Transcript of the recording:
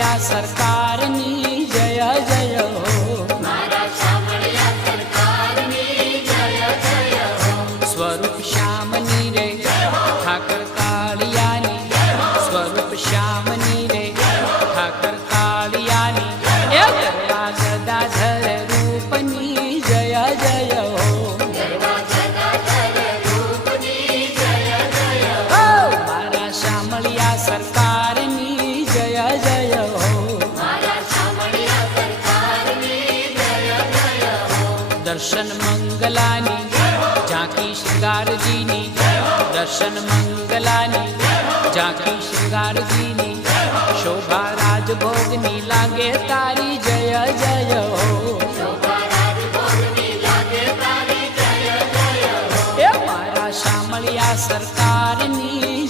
શામળિયા સરકારની જય જય હો, મારા શામળિયા સરકારની જય જય હો. સ્વરૂપ શ્યામની રે ઠાકર કાળિયાની, સ્વરૂપ શ્યામની રે ઠાકર કાળિયાની, એ ગરવા ગદાધર રૂપની જય જય હો, ગરવા ગદાધર રૂપની જય જય હો. મારા શામળિયા સરકારની જય જય હો. મારા શામળિયા સરકારની જય જય હો. દર્શન મંગલાની ઝાંકી શૃંગારજીની, દર્શન મંગલાની ઝાંકી શૃંગારજીની, શોભા રાજભોગની લાગે તારી જય જય